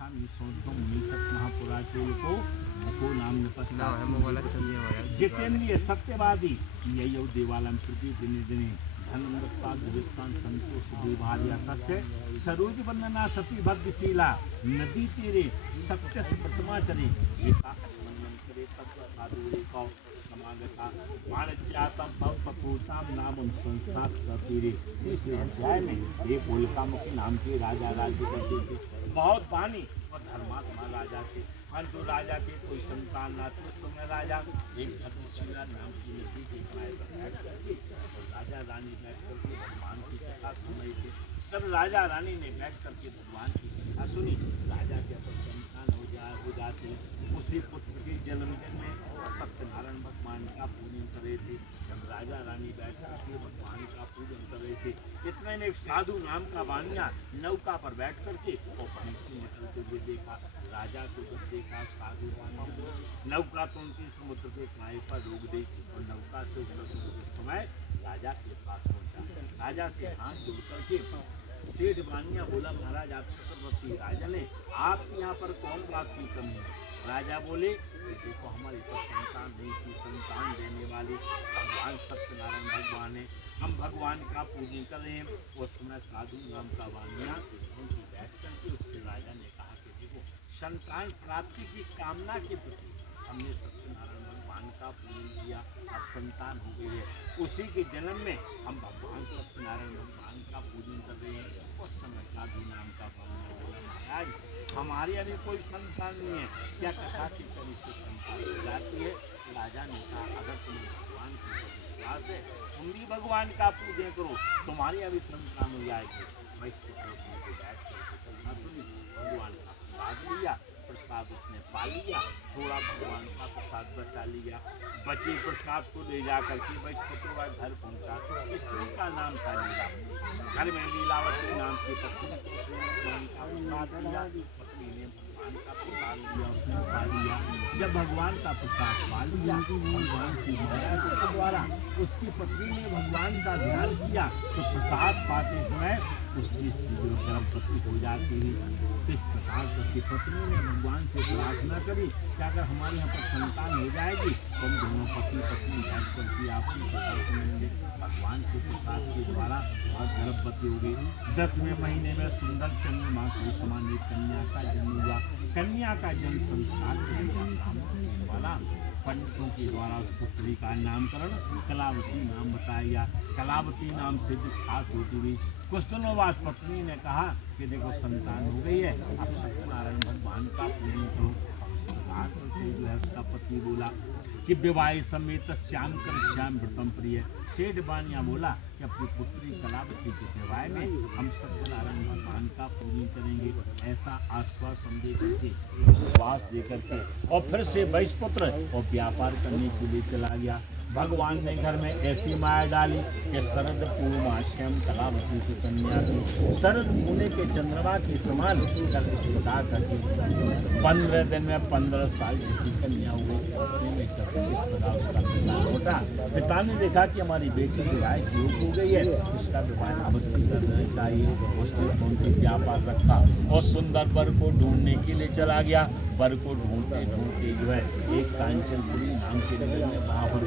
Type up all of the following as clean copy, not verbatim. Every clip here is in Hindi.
गच्छामि सौद्धं मुनिसत्महापुराचेको मुको नाम जितेन्द्रिय सत्यवादी ययौ देवालयं प्रति दिने दिने धनं दत्त्वा विविक्तान् संतोष देवालया तस्य सरोज वंदना सती भक्तिशीला नदी तीरे सत्य प्रतिमाचरे एका स्मरणं करे तत्र साधु कौ समागता वाणिज्यातम भवपूताम नाम संस्थात तीरे। तीसरे अध्याय में एक होलिकामुखी नाम के राजा राज्य करते थे। बहुत वाणी और धर्मात्मा राजा थे, परंतु राजा के कोई संतान न थे। उस समय राजा एक भक्तिशीला नाम की नदी के किनारे पर बैठ करके और राजा रानी बैठ करके भगवान की कथा सुन रहे थे। जब राजा रानी ने बैठ करके भगवान की कथा सुनी, राजा के ऊपर संतान हो जाते उसी पुत्र के जन्मदिन में सत्यनारायण भगवान का पूजन कर रहे थे। जब राजा रानी बैठ करके भगवान का पूजन कर रहे थे, इतने में एक साधु नाम का वानिया नौका पर बैठ करके वो पानी से निकलते हुए देखा। राजा को जब देखा साधु वानिया नौका तो उनके समुद्र के किनारे पर रोक दी और नौका से उतरते समय राजा के पास पहुंचा। राजा से हाथ जोड़ करके सेठ वानिया बोला, महाराज आप चक्रवर्ती राजा ने आपके यहाँ पर कौन बात की कमी है? राजा बोले, देखो हमारे पास संतान नहीं थी, संतान देने वाले भगवान सत्यनारायण भगवान है, हम भगवान का पूजन कर रहे हैं। उस समय साधु नाम का वानिया उनकी बैठ करके उसके राजा ने कहा कि देखो संतान प्राप्ति की कामना के प्रति हमने सत्यनारायण भगवान का पूजन किया, अब संतान हो गई है। उसी के जन्म में हम भगवान सत्यनारायण भगवान का पूजन कर रहे हैं। उस समय साधु नाम का वानिया बोला, महाराज हमारे अभी कोई संतान नहीं है, क्या कथा की कमी से संतान हो जाती है? राजा ने कहा, अगर तुम्हें भगवान के विश्वास है तुम भी भगवान का पूजन करो, तुम्हारी अभी संतान हो जाएगी। बैठ करके भगवान का प्रसाद लिया, प्रसाद उसने पा लिया, थोड़ा भगवान का प्रसाद बचा लिया, बचे प्रसाद को ले जा करके वैष्णव घर पहुंचा। स्त्री का नाम था लीला, घर में लीलावती नाम की पत्नी को भगवान का प्रसाद दिया। पत्नी ने भगवान का प्रसाद लिया, उसने पा लिया। जब भगवान का प्रसाद पा लिया, भगवान की माया के द्वारा उसकी पत्नी ने भगवान का ध्यान किया तो प्रसाद पाते समय उसकी स्त्री गर्भवती हो जाती है। इस प्रकार उसकी पत्नी ने भगवान से प्रार्थना करी कि अगर हमारे यहाँ पर संतान हो जाएगी तो हम दोनों पति पत्नी बैठ करके आपकी कथा सुनेंगे। भगवान के प्रसाद के द्वारा बहुत गर्भवती हो गई। 10वें महीने में सुंदर चंद्रमा के समान एक कन्या का जन्म हुआ। कन्या का जन्म संस्कार वाला पंडितों के द्वारा उस पुत्री का नामकरण कलावती नाम बताया गया। कलावती नाम से विख्यात होती हुई कुछ दिनों बाद पत्नी ने कहा कि देखो संतान हो गई है, अब सत्यनारायण भगवान का पूजन करो। जो है उसका पति बोला कि विवाह समेत श्याम कर श्याम व्रतम प्रिय। सेठ वानिया बोला कि अपनी पुत्री कलावती के विवाह में हम सत्यनारायण भगवान का पूजन करेंगे। ऐसा आश्वासन दे करके विश्वास दे करके और फिर से वैश्यपुत्र और व्यापार करने के लिए चला गया। भगवान ने घर में ऐसी माया डाली कि शरद पूर्णमाश्यम कलावती की कन्या थी, शरद पुणे के चंद्रमा के समान करके 15 दिन में 15 साल जैसी कन्या हुई। उसका पिता ने देखा कि हमारी बेटी विवाह की योग हो गई है, इसका विवाह अवश्य करना चाहिए। उसने फोन पर व्यापार रखा और सुंदर वर को ढूंढने के लिए चला गया। वर को ढूंढते ढूंढते जो है एक कांचनपुरी नाम के नगर में वहाँ पर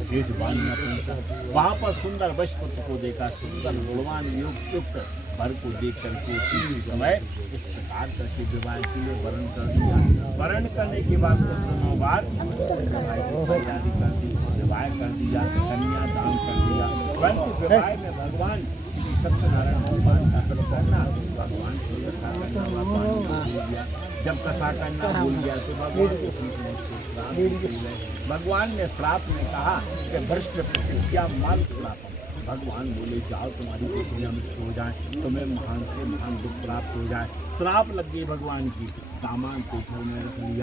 सेठ वानिया पहुंचा। वहाँ पर सुंदर वैश्यपुत्र को देखा, सुंदर गुणवान युक्त वर को देख करके उसी समय इस प्रकार करके विवाह के लिए वर्ण कर दिया। वर्ण करने के बाद कुछ दिनों बाद तैयारी कर दी, विवाह कर दिया, कन्या दान कर दिया। परंतु विवाह में भगवान श्री सत्यनारायण भगवान का करना भगवान को कथा करना भगवान दिया। जब कथा करना भूल गया तो भगवान ने श्राप में कहा कि भ्रष्ट प्रतिज्ञा मार्ग श्राप। भगवान बोले जाओ तुम्हारी प्रतिज्ञा मुक्त हो जाए, तुम्हें महान से महान दुख प्राप्त हो जाए। श्राप लग गई भगवान की, सामान को घर में रख लिया।